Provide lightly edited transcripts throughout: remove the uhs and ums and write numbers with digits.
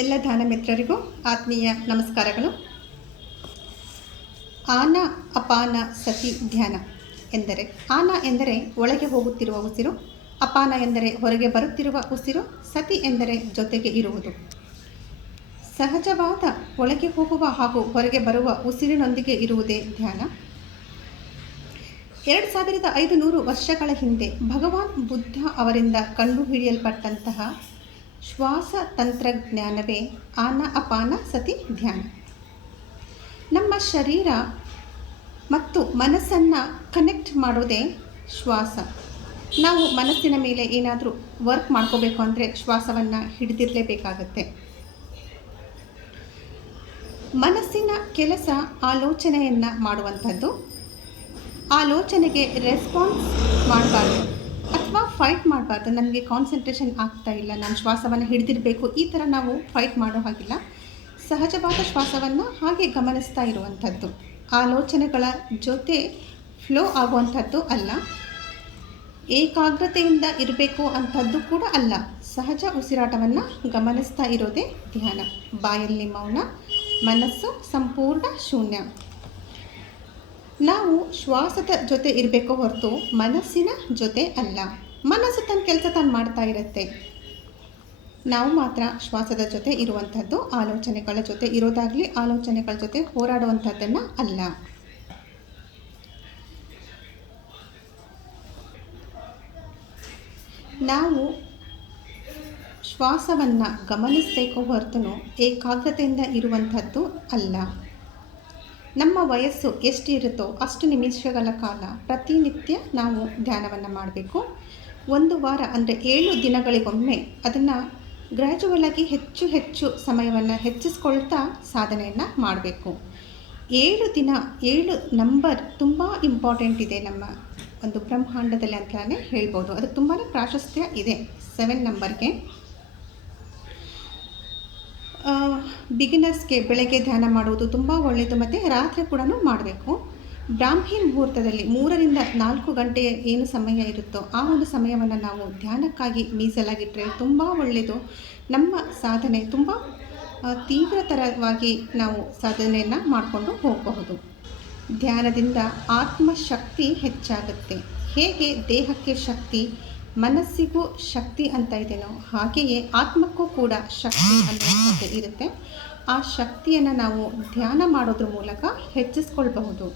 ಎಲ್ಲ ಧ್ಯಾನ ಮಿತ್ರರಿಗೂ ಆತ್ಮೀಯ ನಮಸ್ಕಾರಗಳು. ಆನ ಅಪಾನ ಸತಿ ಧ್ಯಾನ ಎಂದರೆ, ಆನ ಎಂದರೆ ಒಳಗೆ ಹೋಗುತ್ತಿರುವ ಉಸಿರು, ಅಪಾನ ಎಂದರೆ ಹೊರಗೆ ಬರುತ್ತಿರುವ ಉಸಿರು, ಸತಿ ಎಂದರೆ ಜೊತೆಗೆ ಇರುವುದು. ಸಹಜವಾದ ಒಳಗೆ ಹೋಗುವ ಹಾಗೂ ಹೊರಗೆ ಬರುವ ಉಸಿರಿನೊಂದಿಗೆ ಇರುವುದೇ ಧ್ಯಾನ. 2500 ವರ್ಷಗಳ ಹಿಂದೆ ಭಗವಾನ್ ಬುದ್ಧ ಅವರಿಂದ ಕಂಡುಹಿಡಿಯಲ್ಪಟ್ಟಂತಹ ಶ್ವಾಸ ತಂತ್ರಜ್ಞಾನವೇ ಆನ ಅಪಾನ ಸತಿ ಧ್ಯಾನ. ನಮ್ಮ ಶರೀರ ಮತ್ತು ಮನಸ್ಸನ್ನು ಕನೆಕ್ಟ್ ಮಾಡೋದೇ ಶ್ವಾಸ. ನಾವು ಮನಸ್ಸಿನ ಮೇಲೆ ಏನಾದರೂ ವರ್ಕ್ ಮಾಡ್ಕೋಬೇಕು ಅಂದರೆ ಶ್ವಾಸವನ್ನು ಹಿಡಿದಿರಲೇಬೇಕಾಗತ್ತೆ. ಮನಸ್ಸಿನ ಕೆಲಸ ಆಲೋಚನೆಯನ್ನು ಮಾಡುವಂಥದ್ದು. ಆಲೋಚನೆಗೆ ರೆಸ್ಪಾನ್ಸ್ ಮಾಡಬಾರ್ದು ಅಥವಾ ಫೈಟ್ ಮಾಡಬಾರ್ದು. ನನಗೆ ಕಾನ್ಸಂಟ್ರೇಷನ್ ಆಗ್ತಾ ಇಲ್ಲ, ನಾನು ಶ್ವಾಸವನ್ನು ಹಿಡಿದಿರಬೇಕು, ಈ ಥರ ನಾವು ಫೈಟ್ ಮಾಡೋ ಹಾಗಿಲ್ಲ. ಸಹಜವಾದ ಶ್ವಾಸವನ್ನು ಹಾಗೆ ಗಮನಿಸ್ತಾ ಇರುವಂಥದ್ದು. ಆಲೋಚನೆಗಳ ಜೊತೆ ಫ್ಲೋ ಆಗುವಂಥದ್ದು ಅಲ್ಲ, ಏಕಾಗ್ರತೆಯಿಂದ ಇರಬೇಕು ಅಂಥದ್ದು ಕೂಡ ಅಲ್ಲ. ಸಹಜ ಉಸಿರಾಟವನ್ನು ಗಮನಿಸ್ತಾ ಇರೋದೇ ಧ್ಯಾನ. ಬಾಯಲ್ಲಿ ಮೌನ, ಮನಸ್ಸು ಸಂಪೂರ್ಣ ಶೂನ್ಯ. ನಾವು ಶ್ವಾಸದ ಜೊತೆ ಇರಬೇಕು ಹೊರತು ಮನಸ್ಸಿನ ಜೊತೆ ಅಲ್ಲ. ಮನಸ್ಸು ತನ್ನ ಕೆಲಸ ತಾನು ಮಾಡ್ತಾ ಇರುತ್ತೆ, ನಾವು ಮಾತ್ರ ಶ್ವಾಸದ ಜೊತೆ ಇರುವಂಥದ್ದು. ಆಲೋಚನೆಗಳ ಜೊತೆ ಇರೋದಾಗಲಿ ಆಲೋಚನೆಗಳ ಜೊತೆ ಹೋರಾಡುವಂಥದ್ದನ್ನು ಅಲ್ಲ. ನಾವು ಶ್ವಾಸವನ್ನು ಗಮನಿಸಬೇಕು ಹೊರತು ಏಕಾಗ್ರತೆಯಿಂದ ಇರುವಂಥದ್ದು ಅಲ್ಲ. ನಮ್ಮ ವಯಸ್ಸು ಎಷ್ಟು ಇರುತ್ತೋ ಅಷ್ಟು ನಿಮಿಷಗಳ ಕಾಲ ಪ್ರತಿನಿತ್ಯ ನಾವು ಧ್ಯಾನವನ್ನು ಮಾಡಬೇಕು. 1 ವಾರ ಅಂದರೆ 7 ದಿನಗಳಿಗೊಮ್ಮೆ ಅದನ್ನು ಗ್ರ್ಯಾಜುವಲಾಗಿ ಹೆಚ್ಚು ಸಮಯವನ್ನು ಹೆಚ್ಚಿಸ್ಕೊಳ್ತಾ ಸಾಧನೆಯನ್ನು ಮಾಡಬೇಕು. 7 ದಿನ, 7 ನಂಬರ್ ತುಂಬ ಇಂಪಾರ್ಟೆಂಟ್ ಇದೆ ನಮ್ಮ ಒಂದು ಬ್ರಹ್ಮಾಂಡದಲ್ಲಿ ಅಂತಲೇ ಹೇಳ್ಬೋದು. ಅದಕ್ಕೆ ತುಂಬಾ ಪ್ರಾಶಸ್ತ್ಯ ಇದೆ 7 ನಂಬರ್ಗೆ. ಬಿಗಿನರ್ಸ್ಗೆ ಬೆಳಗ್ಗೆ ಧ್ಯಾನ ಮಾಡುವುದು ತುಂಬ ಒಳ್ಳೆಯದು, ಮತ್ತು ರಾತ್ರಿ ಕೂಡ ಮಾಡಬೇಕು. ಬ್ರಾಹ್ಮಿ ಮುಹೂರ್ತದಲ್ಲಿ 3 ರಿಂದ 4 ಗಂಟೆ ಏನು ಸಮಯ ಇರುತ್ತೋ ಆ ಒಂದು ಸಮಯವನ್ನು ನಾವು ಧ್ಯಾನಕ್ಕಾಗಿ ಮೀಸಲಾಗಿಟ್ಟರೆ ತುಂಬ ಒಳ್ಳೆಯದು. ನಮ್ಮ ಸಾಧನೆ ತುಂಬ ತೀವ್ರತರವಾಗಿ ನಾವು ಸಾಧನೆಯನ್ನು ಮಾಡಿಕೊಂಡು ಹೋಗಬಹುದು. ಧ್ಯಾನದಿಂದ ಆತ್ಮಶಕ್ತಿ ಹೆಚ್ಚಾಗುತ್ತೆ. ಹೇಗೆ ದೇಹಕ್ಕೆ ಶಕ್ತಿ, ಮನಸ್ಸಿಗೂ ಶಕ್ತಿ ಅಂತ ಇದೆಯೋ ಹಾಗೆಯೇ ಆತ್ಮಕ್ಕೂ ಕೂಡ ಶಕ್ತಿ ಅನ್ನುವಂಥದ್ದು ಇರುತ್ತೆ. ಆ ಶಕ್ತಿಯನ್ನು ನಾವು ಧ್ಯಾನ ಮಾಡೋದ್ರ ಮೂಲಕ ಹೆಚ್ಚಿಸ್ಕೊಳ್ಬಹುದು.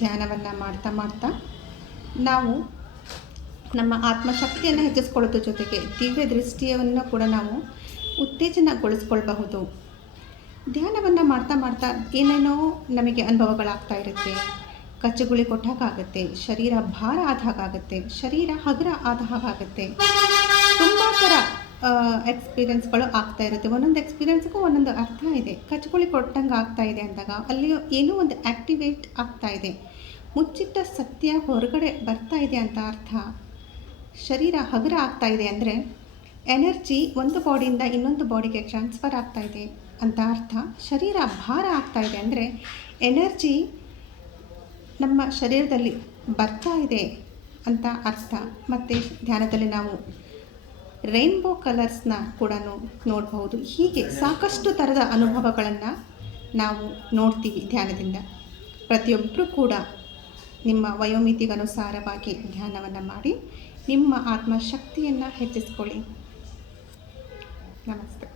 ಧ್ಯಾನವನ್ನು ಮಾಡ್ತಾ ನಾವು ನಮ್ಮ ಆತ್ಮಶಕ್ತಿಯನ್ನು ಹೆಚ್ಚಿಸ್ಕೊಳ್ಳೋದ್ರ ಜೊತೆಗೆ ದಿವ್ಯ ದೃಷ್ಟಿಯನ್ನು ಕೂಡ ನಾವು ಉತ್ತೇಜನಗೊಳಿಸ್ಕೊಳ್ಬಹುದು. ಧ್ಯಾನವನ್ನು ಮಾಡ್ತಾ ಏನೇನೋ ನಮಗೆ ಅನುಭವಗಳಾಗ್ತಾ ಇರುತ್ತೆ. ಕಚ್ಚುಗುಳಿ ಕೊಟ್ಟಾಗುತ್ತೆ, ಶರೀರ ಭಾರ ಆದ ಹಾಗಾಗುತ್ತೆ, ಶರೀರ ಹಗುರ ಆದ ಹಾಗಾಗುತ್ತೆ. ತುಂಬ ಥರ ಎಕ್ಸ್ಪೀರಿಯೆನ್ಸ್ಗಳು ಆಗ್ತಾ ಇರುತ್ತೆ. ಒಂದೊಂದು ಎಕ್ಸ್ಪೀರಿಯೆನ್ಸ್ಗೂ ಒಂದೊಂದು ಅರ್ಥ ಇದೆ. ಕಚ್ಚುಗುಳಿ ಕೊಟ್ಟಂಗೆ ಆಗ್ತಾ ಇದೆ ಅಂದಾಗ ಅಲ್ಲಿ ಏನೋ ಒಂದು ಆ್ಯಕ್ಟಿವೇಟ್ ಆಗ್ತಾ ಇದೆ, ಮುಚ್ಚಿಟ್ಟ ಸತ್ಯ ಹೊರಗಡೆ ಬರ್ತಾ ಇದೆ ಅಂತ ಅರ್ಥ. ಶರೀರ ಹಗುರ ಆಗ್ತಾ ಇದೆ ಅಂದರೆ ಎನರ್ಜಿ ಒಂದು ಬಾಡಿಯಿಂದ ಇನ್ನೊಂದು ಬಾಡಿಗೆ ಟ್ರಾನ್ಸ್ಫರ್ ಆಗ್ತಾ ಇದೆ ಅಂತ ಅರ್ಥ. ಶರೀರ ಭಾರ ಆಗ್ತಾ ಇದೆ ಅಂದರೆ ಎನರ್ಜಿ ನಮ್ಮ ಶರೀರದಲ್ಲಿ ಬರ್ತಾ ಇದೆ ಅಂತ ಅರ್ಥ. ಮತ್ತು ಧ್ಯಾನದಲ್ಲಿ ನಾವು ರೈನ್ಬೋ ಕಲರ್ಸ್ನ ಕೂಡ ನೋಡಬಹುದು. ಹೀಗೆ ಸಾಕಷ್ಟು ಥರದ ಅನುಭವಗಳನ್ನು ನಾವು ನೋಡ್ತೀವಿ ಧ್ಯಾನದಿಂದ. ಪ್ರತಿಯೊಬ್ಬರೂ ಕೂಡ ನಿಮ್ಮ ವಯೋಮಿತಿಗನುಸಾರವಾಗಿ ಧ್ಯಾನವನ್ನು ಮಾಡಿ ನಿಮ್ಮ ಆತ್ಮಶಕ್ತಿಯನ್ನು ಹೆಚ್ಚಿಸ್ಕೊಳ್ಳಿ. ನಮಸ್ತೆ.